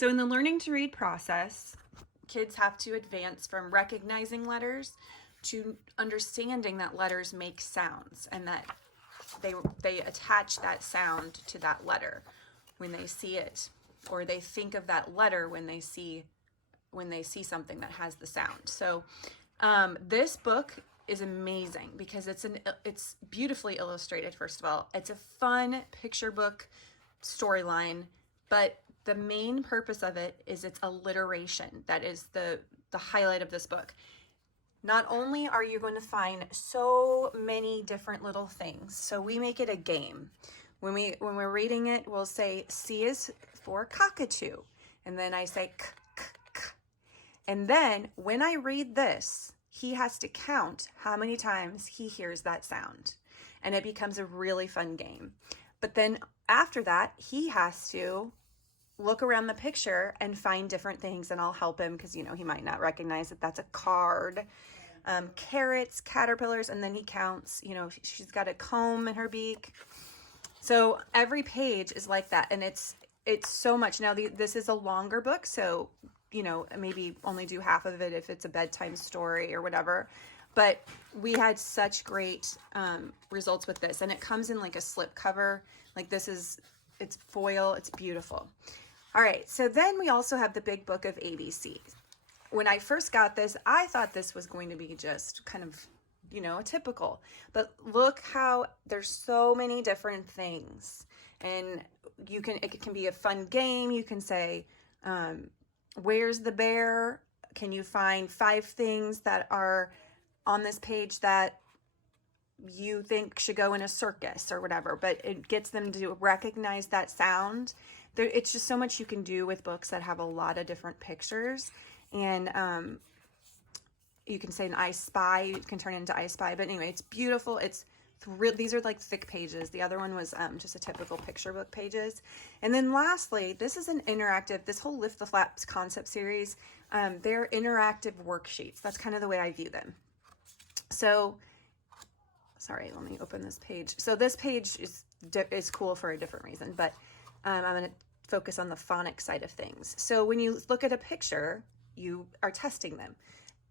So in the learning to read process, kids have to advance from recognizing letters to understanding that letters make sounds and that they attach that sound to that letter when they see it, or they think of that letter when they see something that has the sound. So this book is amazing because it's beautifully illustrated. First of all, it's a fun picture book storyline, but the main purpose of it is its alliteration. That is the highlight of this book. Not only are you going to find so many different little things, so we make it a game. When we're reading it, we'll say C is for cockatoo, and then I say k, k, k. And then when I read this, he has to count how many times he hears that sound, and it becomes a really fun game. But then after that, he has to look around the picture and find different things, and I'll help him because, you know, he might not recognize that that's a card. Carrots, caterpillars, and then he counts, you know, she's got a comb in her beak. So every page is like that, and it's so much. Now, this is a longer book, so, you know, maybe only do half of it if it's a bedtime story or whatever. But we had such great results with this, and it comes in like a slip cover. Like it's foil, it's beautiful. All right, so then we also have the big book of ABCs. When I first got this, I thought this was going to be just kind of, you know, a typical, but look how there's so many different things, and it can be a fun game. You can say, where's the bear? Can you find 5 things that are on this page that you think should go in a circus or whatever, but it gets them to recognize that sound. It's just so much you can do with books that have a lot of different pictures. And you can say an I Spy, you can turn it into I Spy. But anyway, it's beautiful. These are like thick pages. The other one was just a typical picture book pages. And then lastly, this is an interactive, this whole Lift the Flaps concept series, they're interactive worksheets. That's kind of the way I view them. So, sorry, let me open this page. So this page is cool for a different reason, but I'm going to focus on the phonics side of things. So when you look at a picture, you are testing them.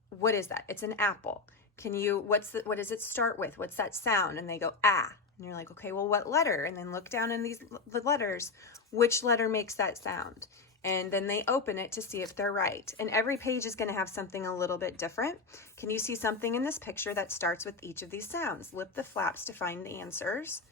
What is that? It's an apple. What does it start with? What's that sound? And they go, ah. And you're like, okay, well, what letter? And then look down in the letters, which letter makes that sound? And then they open it to see if they're right. And every page is going to have something a little bit different. Can you see something in this picture that starts with each of these sounds? Lift the flaps to find the answers.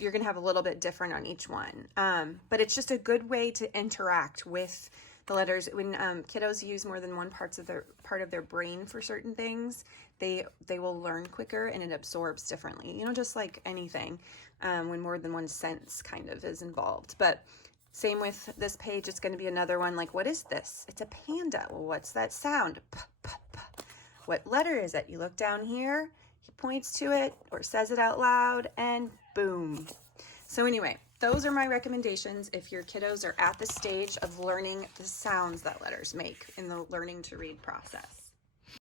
You're going to have a little bit different on each one. But it's just a good way to interact with the letters. When kiddos use more than one part of their brain for certain things, they will learn quicker, and it absorbs differently. You know, just like anything, when more than one sense kind of is involved. But same with this page, it's going to be another one like, what is this? It's a panda. Well, what's that sound? P, p, p. What letter is it? You look down here, he points to it or says it out loud, and boom. So anyway, those are my recommendations if your kiddos are at the stage of learning the sounds that letters make in the learning to read process.